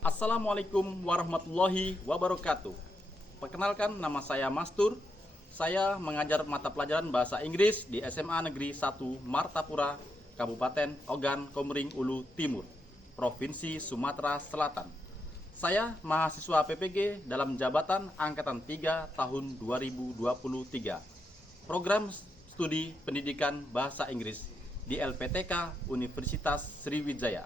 Assalamualaikum warahmatullahi wabarakatuh. Perkenalkan, nama saya Mastur. Saya mengajar mata pelajaran Bahasa Inggris di SMA Negeri 1 Martapura, Kabupaten Ogan Komering Ulu Timur, Provinsi Sumatera Selatan. Saya mahasiswa PPG dalam jabatan Angkatan 3 tahun 2023. Program Studi Pendidikan Bahasa Inggris di LPTK Universitas Sriwijaya.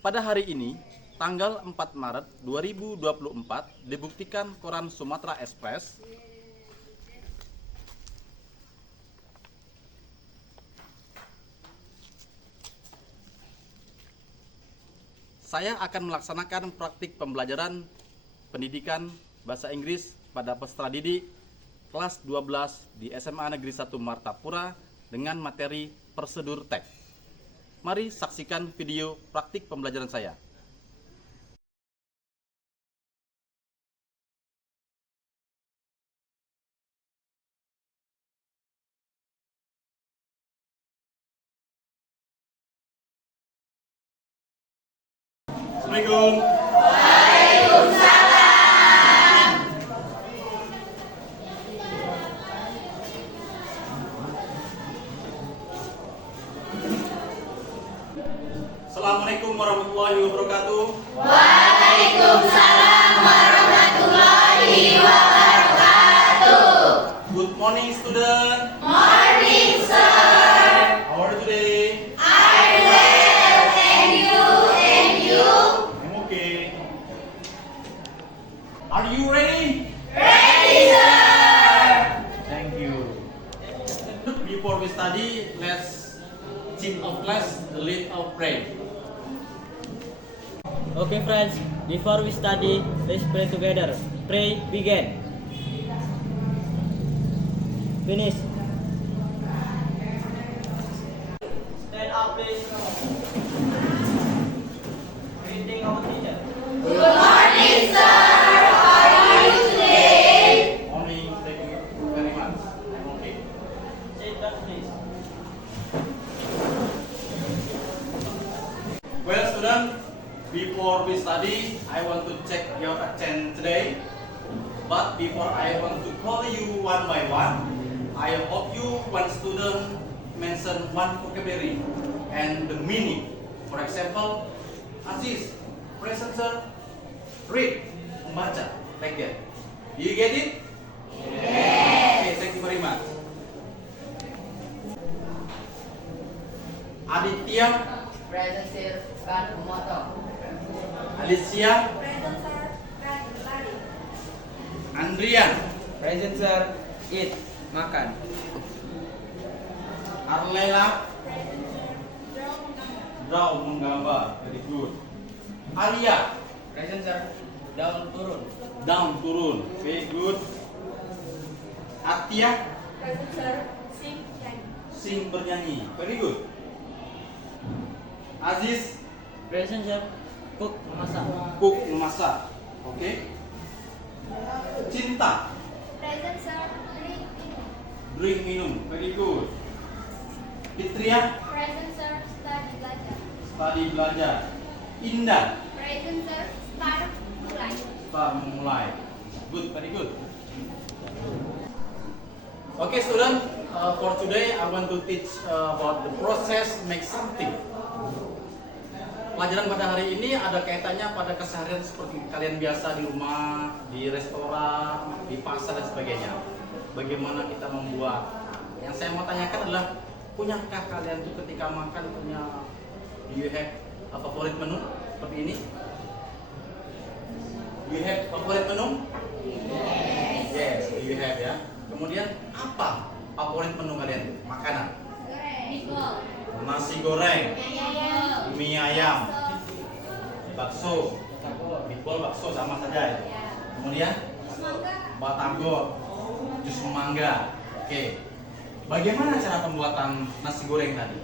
Pada hari ini, tanggal 4 Maret 2024, dibuktikan koran Sumatera Express saya akan melaksanakan praktik pembelajaran pendidikan bahasa Inggris pada peserta didik kelas 12 di SMA Negeri 1 Martapura dengan materi prosedur teks. Mari saksikan video praktik pembelajaran saya. Assalamualaikum. Assalamualaikum warahmatullahi wabarakatuh. Waalaikumsalam warahmatullahi wabarakatuh. Good morning, student. Morning, sir. How are you today? I'm well, and you, and you? I'm okay. Are you ready? Ready, sir. Thank you. Before we study, let's chief of class the lead of pray. Okay friends, before we study, let's pray together. Pray, begin. Finish. Stand up please. Greeting our teacher. Good morning, sir. How are you today? Morning, thank you very much. I'm okay. Sit down please. Well, student, before we study, I want to check your accent today. But before I want to call you one by one, I hope you one student mention one vocabulary and the meaning. For example, Aziz, present sir, read, membaca, like that. Do you get it? Yes. Okay, thank you very much. Aditya, Present, sir. Kan Moto. Alicia, Present sir, present lari. Andrian, Present sir, eat, makan. Arlela, Present sir, draw menggambar. draw, menggambar. Very good. Alia, Present sir, down, turun. down, turun. Very good. Atia, Present sir, sing, nyanyi. sing, bernyanyi. Very good. Aziz, Present sir, cook, memasak. cook, memasak. Oke. Cinta, Present sir, drink, minum. drink, minum. Very good. Fitria, Present sir, study, belajar. study, belajar. Indah, Present sir, start, mulai. start, memulai. Good, very good. Okay, student. For today, I want to teach about the process make something. Pelajaran pada hari ini ada kaitannya pada keseharian seperti kalian biasa di rumah, di restoran, di pasar dan sebagainya. Bagaimana kita membuat? Yang saya mau tanyakan adalah, punyakah kalian tuh ketika makan punya, do you have a favorite menu seperti ini? Do you have favorite menu? Yes, do you have ya. Kemudian apa favorit menu kalian? Makanan? Meatball. Nasi goreng, Ayam. mie ayam, bakso, meatball, bakso sama saja ya. Kemudian batagor, jus mangga. Oke. Bagaimana cara pembuatan nasi goreng tadi?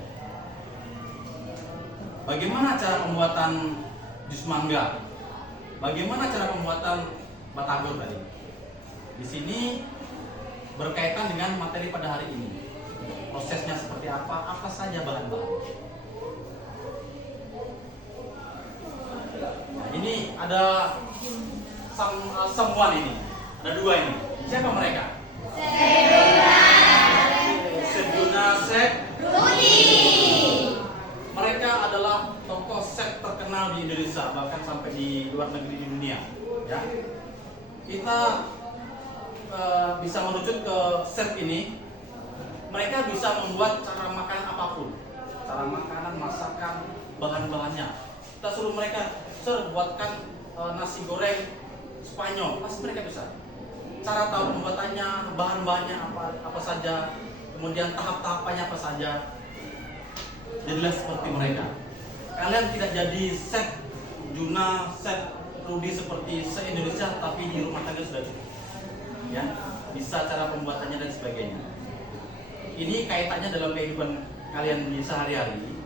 Bagaimana cara pembuatan jus mangga? Bagaimana cara pembuatan batagor tadi? Di sini berkaitan dengan materi pada hari ini. Prosesnya seperti apa saja bahan-bahan. Nah, ini ada someone ini. Ada dua ini. Siapa mereka? Sejuna, Rudy. Mereka adalah tokoh set terkenal di Indonesia, bahkan sampai di luar negeri di dunia. Ya. Kita bisa merujuk ke set ini. Mereka bisa membuat cara makan apapun, cara makanan, masakan, bahan-bahannya. Kita suruh mereka, "Sir, buatkan nasi goreng Spanyol," pasti mereka bisa. Cara tahu pembuatannya, bahan-bahannya apa saja, kemudian tahap-tahapannya apa saja. Jadilah seperti mereka. Kalian tidak jadi set Juna, set Rudy seperti se-Indonesia, tapi di rumah tangga sudah cukup. Ya, bisa cara pembuatannya dan sebagainya. Ini kaitannya dalam kehidupan kalian di sehari-hari.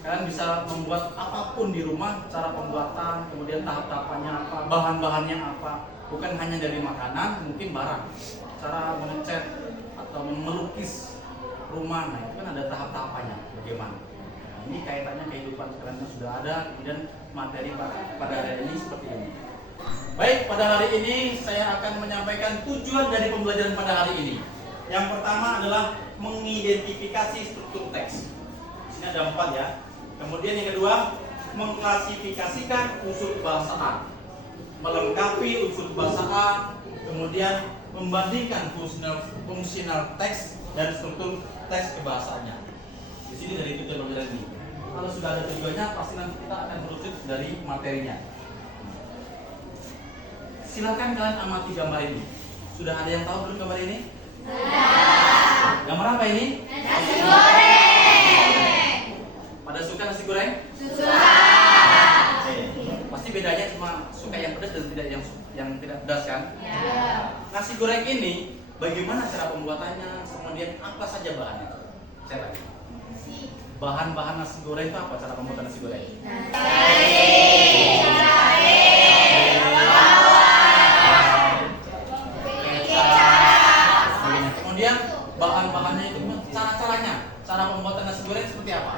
Kalian bisa membuat apapun di rumah, cara pembuatan, kemudian tahap-tahapannya apa, bahan-bahannya apa. Bukan hanya dari makanan, mungkin barang. Cara mengecat atau melukis rumah, nah itu kan ada tahap-tahapannya. Bagaimana? Nah, ini kaitannya kehidupan kalian yang sudah ada, kemudian materi pada hari ini seperti ini. Baik, pada hari ini saya akan menyampaikan tujuan dari pembelajaran pada hari ini. Yang pertama adalah mengidentifikasi struktur teks. Di sini ada 4 ya. Kemudian yang kedua, mengklasifikasikan unsur kebahasaan, melengkapi unsur kebahasaan, kemudian membandingkan fungsional teks dan struktur teks kebahasaannya. Di sini dari tujuan pembelajaran ini. Kalau sudah ada tujuannya, pasti nanti kita akan merujuk dari materinya. Silakan kalian amati gambar ini. Sudah ada yang tahu belum gambar ini? Gambar apa ini? Nasi goreng. Pada suka nasi goreng? Suka. Oke. Pasti bedanya cuma suka yang pedas dan tidak yang tidak pedas kan? Ya. Nasi goreng ini bagaimana cara pembuatannya? Kemudian apa saja bahannya? Saya tanya. Bahan-bahan nasi goreng itu apa cara pembuatan nasi goreng? Kemudian bahan-bahannya itu cara-caranya, cara pembuatan nasi goreng seperti apa?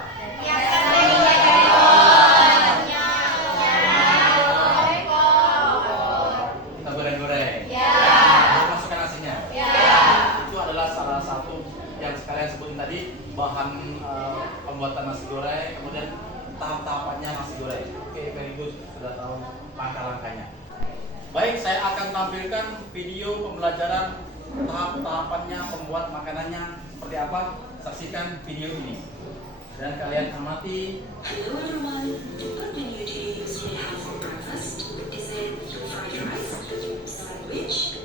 Kita goreng-goreng. Baru masukkan nasinya. Itu adalah salah satu yang sekalian sebutin tadi, bahan pembuatan nasi goreng, kemudian tahap-tahapannya nasi goreng. Oke, very good, sudah tahu langkah-langkahnya. Baik, saya akan tampilkan video pembelajaran tahap-tahapannya, pembuat makanannya seperti apa. Saksikan video ini dan kalian amati. Hello everyone, what menu do you usually have for breakfast? Is it fried rice, sandwich,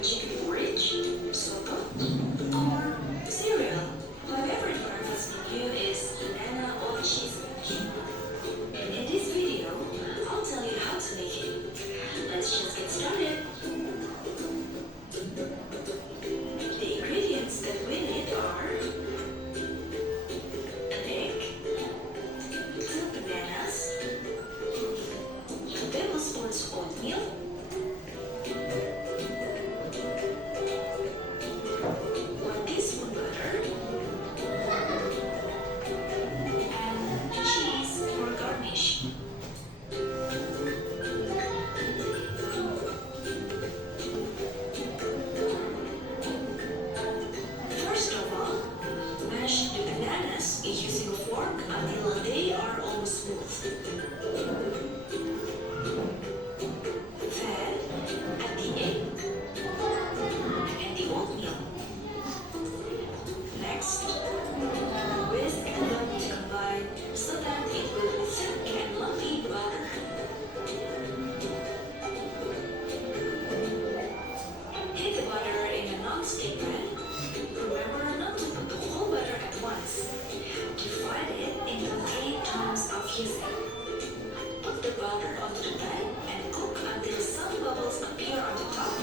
chicken porridge, sopa, or cereal? My favorite breakfast menu is banana or cheese. And in this video, I'll tell you how to make it. Let's just get started. The ingredients that we need are an egg, 2 bananas, 2 tablespoons oatmeal, 1 teaspoon butter, and cheese for garnish. First of all, mash the bananas using a fork until they are almost smooth. Then, add the egg and the oatmeal. Next, whisk them to combine so that it will be thick and lumpy butter. Heat the butter in a non-stick pan. Remember not to put the whole butter at once. Divide it into 3 times of heating. Put the butter onto the pan and cook until some bubbles appear on the top.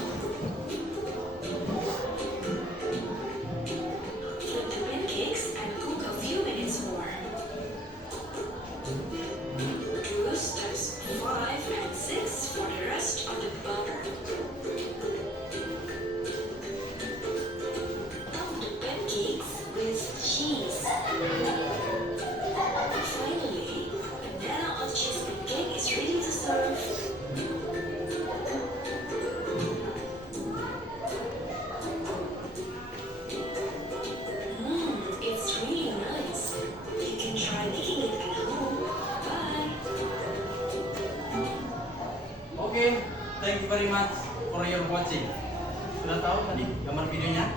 Flip the pancakes and cook a few minutes more. Do steps 5 and 6 for the rest of the butter. Top the pancakes with cheese. Finally, banana on cheese pancake is ready to serve. Thank you very much for your watching. Sudah tahu tadi gambar videonya?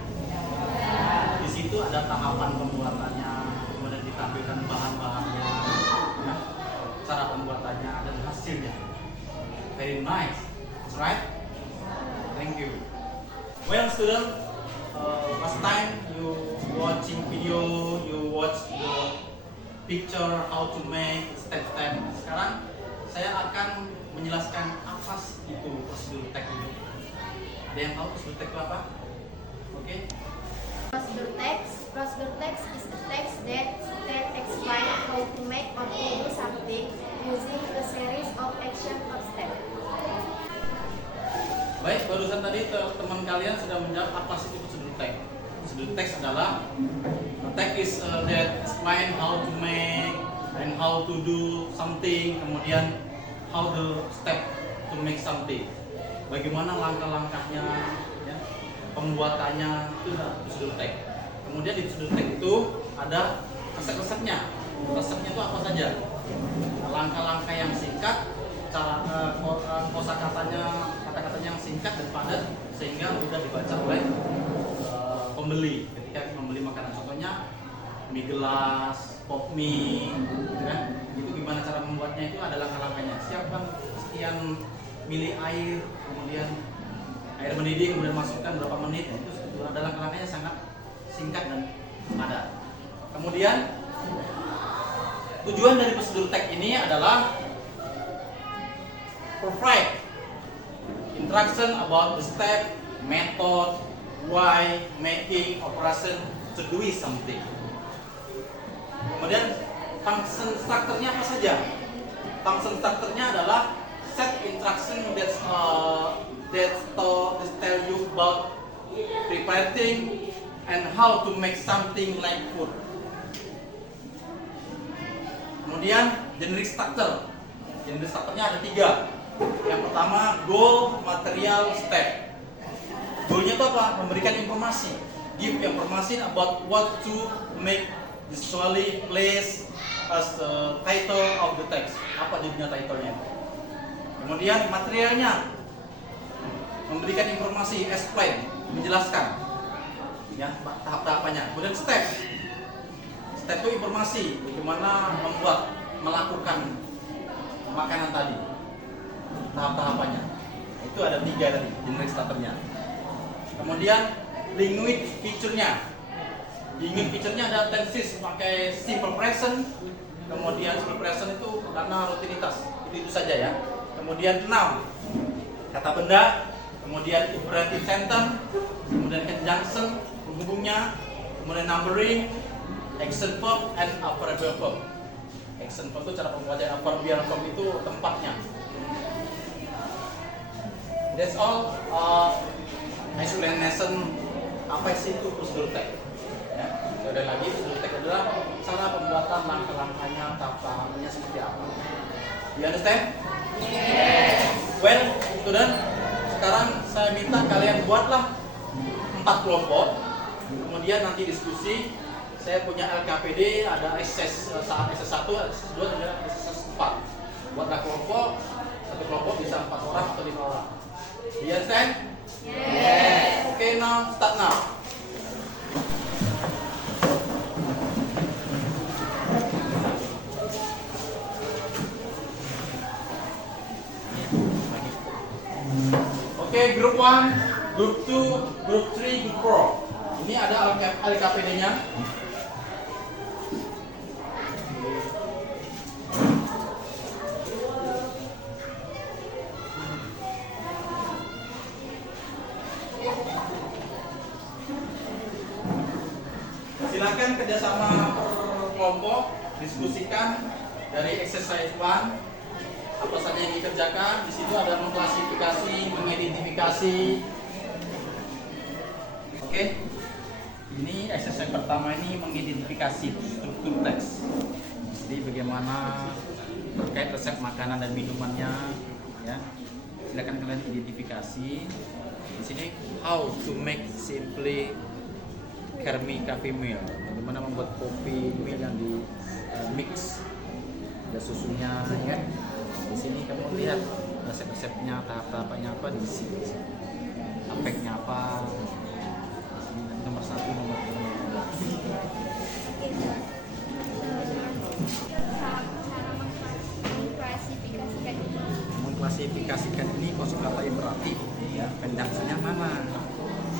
Di situ ada tahapan pembuatannya, kemudian ditampilkan bahan-bahannya, ya, cara pembuatannya dan hasilnya. Very nice, that's right? Thank you. Well, student, last time you watching video, you watch the picture how to make step-step. Sekarang saya akan menjelaskan apa sih itu prosedur tag itu. Ada yang tahu prosedur tag itu apa? Oke. Procedure text is a text that explains how to make or to do something using a series of action or steps. Baik, barusan tadi teman kalian sudah menjawab apa sih itu prosedur tag. Prosedur text adalah tag is that explain how to make and how to do something, kemudian how the step to make something. Bagaimana langkah-langkahnya, ya, pembuatannya, itu prosedur tag. Kemudian di prosedur tag itu ada resep-resepnya. Resepnya itu apa saja? Langkah-langkah yang singkat, kosakatanya, kata-katanya yang singkat dan padat sehingga mudah dibaca oleh pembeli ketika membeli makanan. Contohnya mie gelas, pop mie, gitu kan? Itu gimana cara membuatnya, itu ada langkah-langkahnya. Siapkan sekian mili air, kemudian air mendidih, kemudian masukkan berapa menit, itu ada langkah-langkahnya sangat singkat dan padat. Kemudian tujuan dari prosedur tag ini adalah provide instruction about the step, method, why, making, operation to do something. Kemudian function strukturnya apa saja? Function strukturnya adalah set instruction that tell you about preparing and how to make something like food. Kemudian generic structure. Generic strukturnya ada 3. Yang pertama, goal, material, step. Goalnya itu apa? Memberikan informasi. Give information about what to make, visually place as the title of the text. Apa judulnya, titlenya? Kemudian materialnya, memberikan informasi, explain, menjelaskan, ya, tahap-tahapannya. Kemudian step. Step itu informasi bagaimana membuat, melakukan makanan tadi, tahap-tahapannya. Itu ada 3 tadi, generic strukturnya. Kemudian language feature-nya. Language feature-nya ada tenses pakai simple present. Kemudian simple present itu karena rutinitas. Itu saja ya. Kemudian noun, kata benda. Kemudian imperative sentence. Kemudian conjunction, penghubungnya. Kemudian numbering, action verb, and adverbial verb. Action verb itu cara pembacaan, adverbial verb itu tempatnya. That's all explanation apa sih itu prosedur tag. Ya, sekali lagi prosedur tag adalah cara pembuatan, langkah-langkahnya, tahap-tahapnya seperti apa. You understand? Yes. Well, student, sekarang saya minta kalian buatlah 4 kelompok. Kemudian nanti diskusi. Saya punya LKPD, ada SS 1, SS 2, dan SS 4. Buatlah kelompok, satu kelompok bisa 4 orang atau 5 orang. You understand? Yes. Okay, now start now. Okay, group 1, group 2, group 3, group 4. Ini ada LKPD-nya. Silakan kerjasama per kelompok, diskusikan dari exercise 1 apa saja yang dikerjakan. Di situ ada mengklasifikasi, mengidentifikasi. Oke, ini exercise pertama ini mengidentifikasi struktur teks. Jadi bagaimana terkait resep makanan dan minumannya, ya. Silakan kalian identifikasi. Di sini how to make simply Kermi Coffee Meal, bagaimana membuat kopi meal yang di mix, ada susunya, ya. Di sini kamu lihat resep-resep konsepnya, tahap-tahapannya apa di sini. Aspeknya apa? Nomor 1, nomor 2. Mengklasifikasikan ini kosakata imperatif, ya, penjelasannya mana?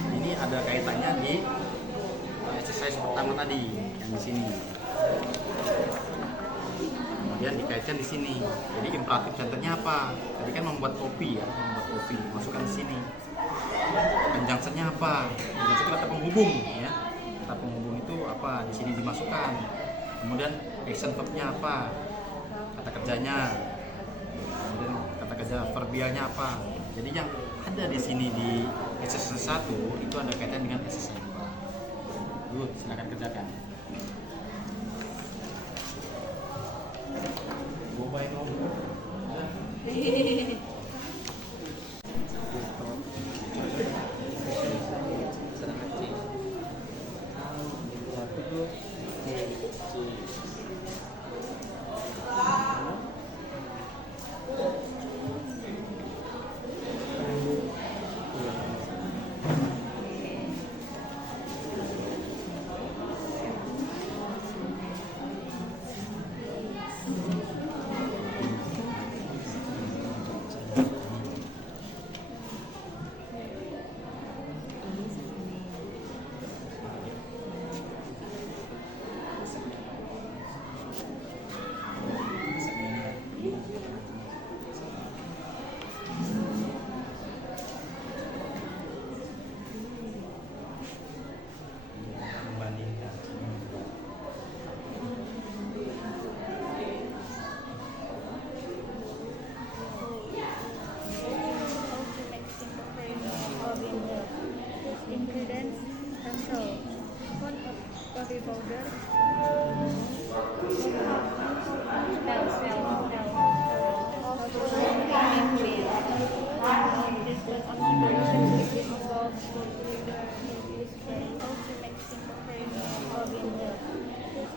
Ini ada kaitannya di exercise pertama tadi yang di sini. Kemudian dikaitkan di sini. Jadi imperatif contohnya apa? Tadi kan membuat kopi, ya, membuat kopi, masukkan di sini. Penjelasannya apa? Dimasukkan kata penghubung, ya. Kata penghubung itu apa? Di sini dimasukkan. Kemudian action verb-nya apa? Kata kerjanya. Kemudian kata kerja verbialnya apa? Jadi yang ada di sini di exercise 1 itu ada kaitan dengan exercise 2. Good, silakan kerjakan. Go by nomor. Ingredients: pencil, 1 cup coffee powder,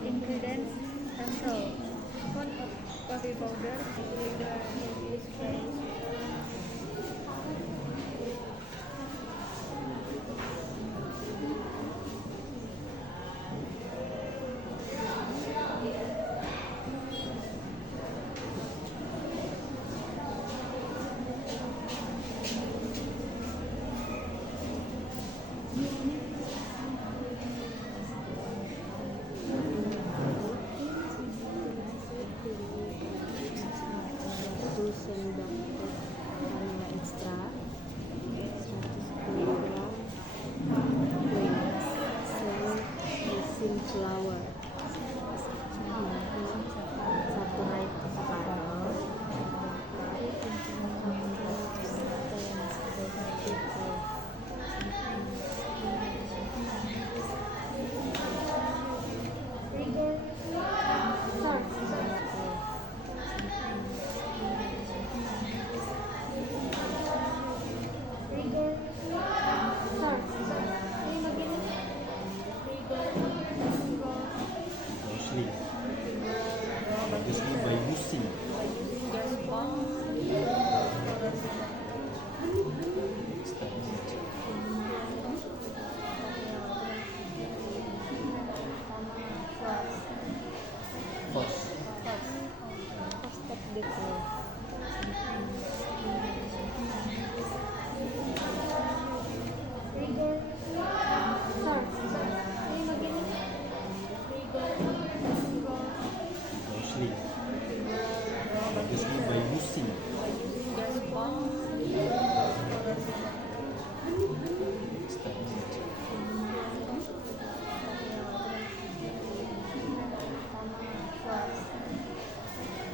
ingredients: pencil, 1 cup coffee powder, sendok vanilla extra 110 gram icing flour 1 helai avocado Obviously by using. First. Obviously. Obviously by using.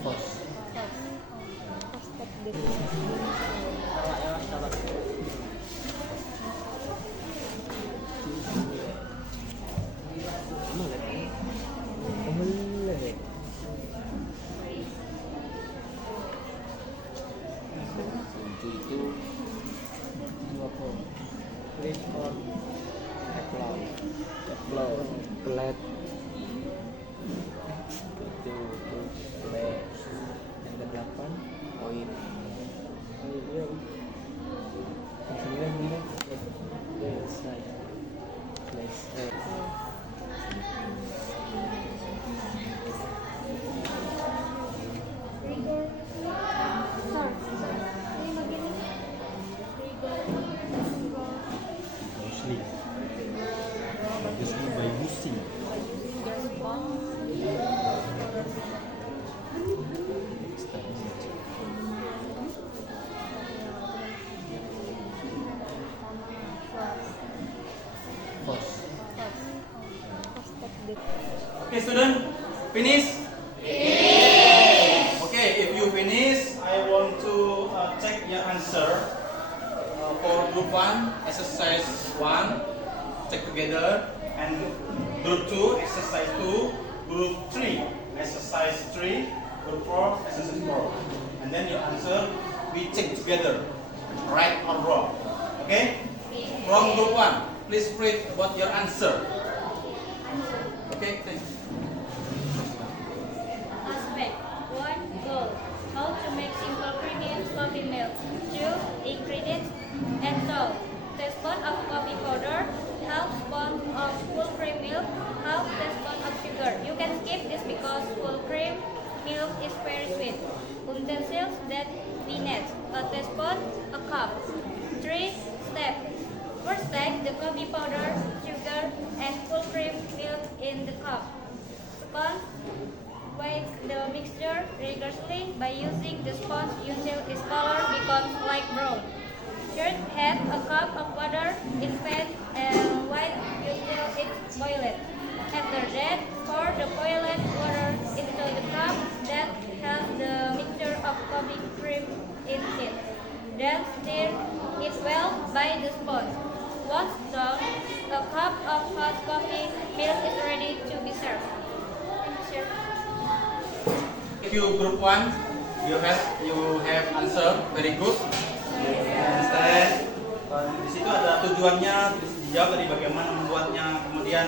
First. Itu apa? Cream on flour, flat. Itu flat. Yang ke-8 oil. Finish? Okay, if you finish, I want to check your answer for group 1, exercise 1, check together, and group 2, exercise 2, group 3, exercise 3, group 4, exercise 4. And then your answer, we check together, right or wrong. Okay? From group 1, please read about your answer. Okay, thanks. Aspect 1. Goal. How to make simple creamy coffee milk. 2. Ingredients and salt. Teaspoon of coffee powder. Half spoon of full cream milk. Half teaspoon of sugar. You can skip this because full cream milk is very sweet. Utensils that we need. A teaspoon, a cup. 3 steps. First, take the coffee powder, sugar, and full cream milk in the cup. Second, whisk the mixture rigorously by using the sponge until its color becomes light brown. Third, add a cup of water in pan and whisk until it's boiled. After that, pour the boiled water into the cup that has the mixture of coffee cream in it. Then stir it well by the sponge. Once done, a cup of hot coffee milk is ready to be served. If you group 1, you have answer very good. Understand? Di situ ada tujuannya, dijawab dari bagaimana membuatnya, kemudian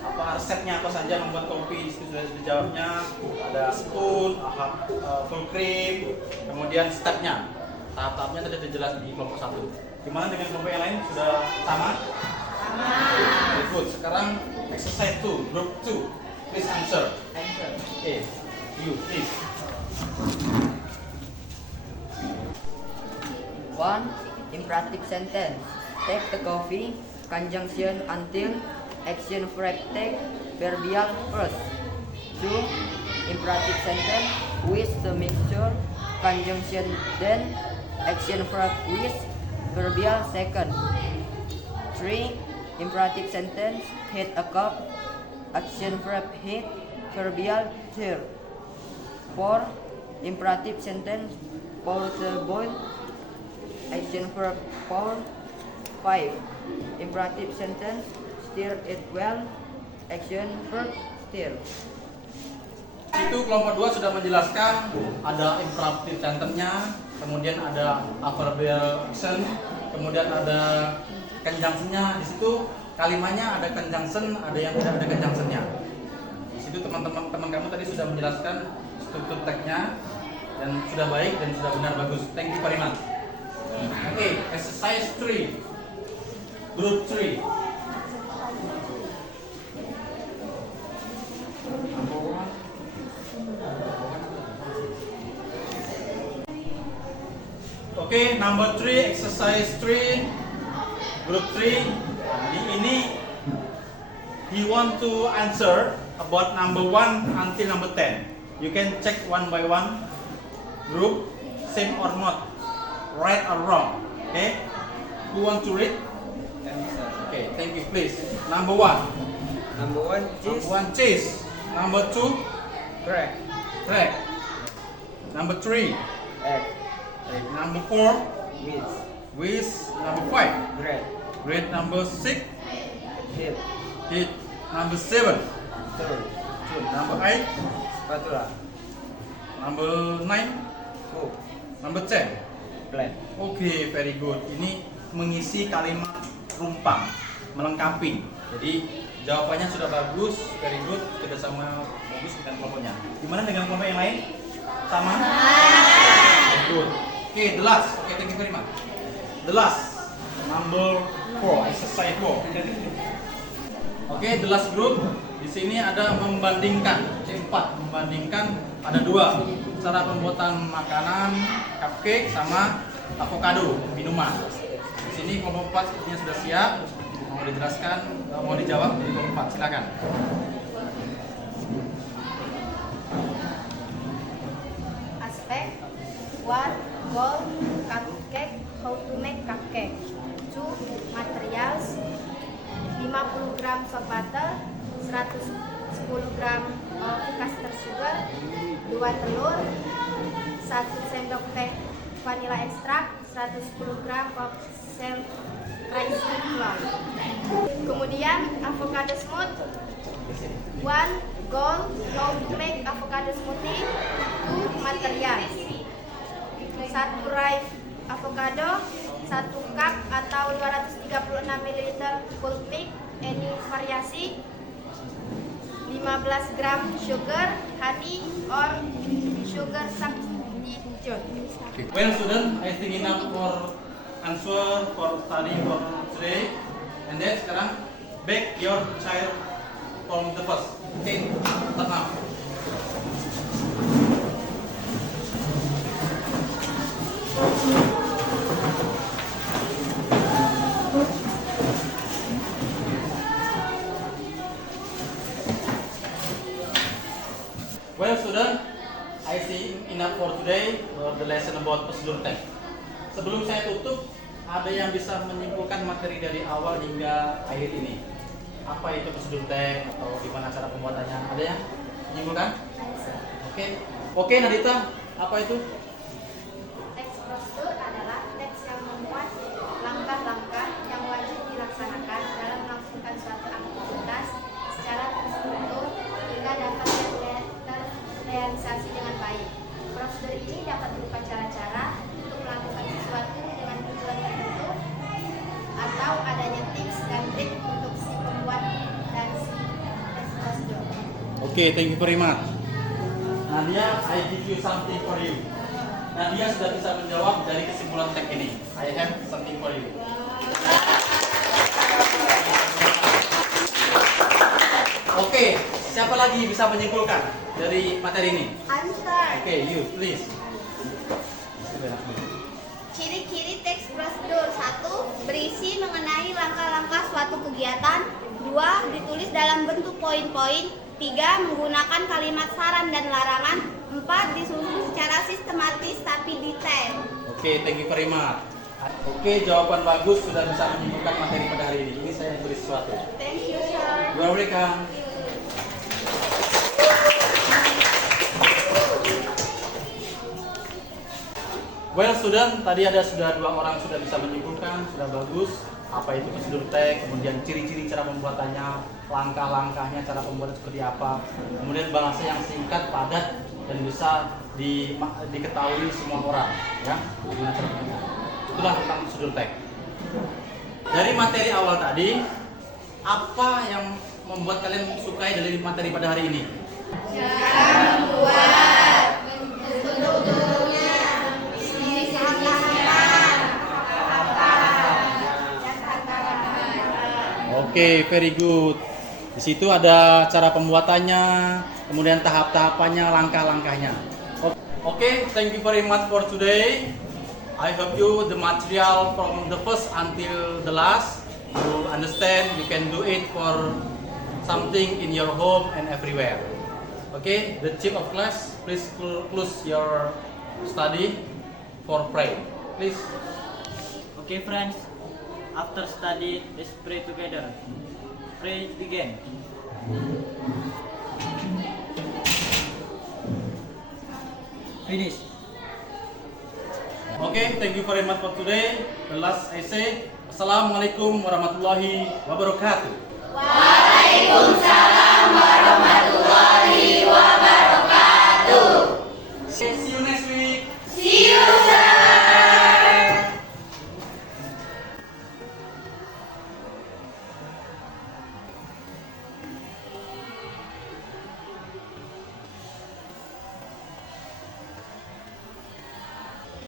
apa resepnya apa saja membuat kopi. Di situ sudah dijawabnya. Ada spoon, full cream, kemudian stepnya, tahap-tahapnya tadi jelas di kelompok 1. Gimana dengan kelompok yang lain? Sudah sama? Sama. Very good. Sekarang exercise 2, group 2. Please answer. Okay. You, please. 1. Imperative sentence. Take the coffee. Conjunction until. Action verb take. Verbial first. 2. Imperative sentence. Whisk the mixture. Conjunction then. Action verb whisk. Verbial second. 3. Imperative sentence. Heat a cup. Action verb heat. Verbial third. 4. Imperative sentence. Pour the boil. Action verb pour. 5. Imperative sentence. Stir it well. Action verb stir. Itu kelompok 2 sudah menjelaskan ada imperative sentence-nya, kemudian ada adverbial action, kemudian ada conjunction-nya. Di situ kalimatnya ada conjunction, ada yang tidak ada conjunction-nya. Di situ teman kamu tadi sudah menjelaskan struktur teksnya dan sudah baik dan sudah benar bagus. Thank you very much. Oke, exercise 3. Group 3. Oke, number 3, exercise 3, group 3. Di ini, he want to answer about number 1 until number 10. You can check one by one. Group, same or not, right or wrong. Okay, who want to read? Okay, thank you. Please. Number 1. Number 1, cheese. Number 1, cheese. Number 2, Crack. crack. Number 3, Egg. egg. Number 4, Meat. whisk. Number 5, Bread. bread. Number 6, Hit. heat. Number 7, Tool. number 8, Spatula. number 9, Cook. number 10. Plate. Oke, very good. Ini mengisi kalimat rumpang, melengkapi. Jadi jawabannya sudah bagus, very good, kerjasama bagus dengan kelompoknya. Gimana dengan kelompok yang lain? Sama? Very good. Oke, the last. Oke, thank you very much. The last, number 4, exercise 4. Oke, the last group. Di sini ada membandingkan, C4, membandingkan ada 2 cara pembuatan makanan, cupcake sama avocado, minuman. Di sini kelompok 4 sepertinya sudah siap. Mau dijelaskan, mau dijawab dari kelompok 4, silakan. Aspect 1. Goal cupcake. How to make cupcake. 2. Materials 50 gram soft butter, 110 gram of caster sugar, 2 telur, 1 sendok teh vanilla extract, 110 gram of self rising flour. Kemudian avocado smooth, 1 goal how to make avocado smoothie. 2 materials, 1 ripe avocado, 1 cup atau 236 ml full pick, any variasi, 15 gram sugar, honey or sugar substitute. Well, student, I think enough for answer for study for today. And then sekarang back your child from the first. Okay, start now. Well, student, I think enough for today for the lesson about prosedur tech. Sebelum saya tutup, ada yang bisa menyimpulkan materi dari awal hingga akhir ini? Apa itu prosedur tech atau gimana cara pembuatannya? Ada yang menyimpulkan? Oke, Nadita, apa itu? Teks prosedur adalah teks yang memuat langkah-langkah yang wajib dilaksanakan dalam melakukan suatu aktivitas secara terstruktur hingga dapat terrealisasi dengan baik. Prosedur ini dapat berupa cara-cara untuk melakukan sesuatu dengan tujuan tertentu atau adanya tips dan trik untuk si pembuat dan si teks prosedur. Oke, thank you very much. Nadia, I give you something for you. Nadia sudah bisa menjawab dari kesimpulan teks ini. I have something for you. Oke, siapa lagi bisa menyimpulkan dari materi ini? Oke, you please. Ciri-ciri teks prosedur: 1. Berisi mengenai langkah-langkah suatu kegiatan. 2. Ditulis dalam bentuk poin-poin. 3. Menggunakan kalimat saran dan larangan. 4. Disusun secara sistematis tapi detail. Oke, thank you very much. Oke, jawaban bagus, sudah bisa menyimpulkan materi pada hari ini. Ini saya yang tulis sesuatu. Thank you, sir. You are welcome. Well, student, tadi sudah 2 orang sudah bisa menyimpulkan, sudah bagus. Apa itu prosedur teks, kemudian ciri-ciri cara pembuatannya, langkah-langkahnya, cara pembuatan seperti apa. Kemudian bahasa yang singkat, padat, dan bisa diketahui semua orang. Ya, gimana cara pembuatan. Itulah tentang prosedur teks. Dari materi awal tadi, apa yang membuat kalian sukai dari materi pada hari ini? Cara membuat, bentuk-bentuknya, Oke, very good. Di situ ada cara pembuatannya, kemudian tahap-tahapannya, langkah-langkahnya. Oke, thank you very much for today. I hope you the material from the first until the last you understand. You can do it for something in your home and everywhere. Okay, the chief of class, please close your study for pray. Please. Okay, friends. After study, let's pray together. Pray begin. Finish. Okay, thank you very much for today. The last I say, Assalamualaikum warahmatullahi wabarakatuh.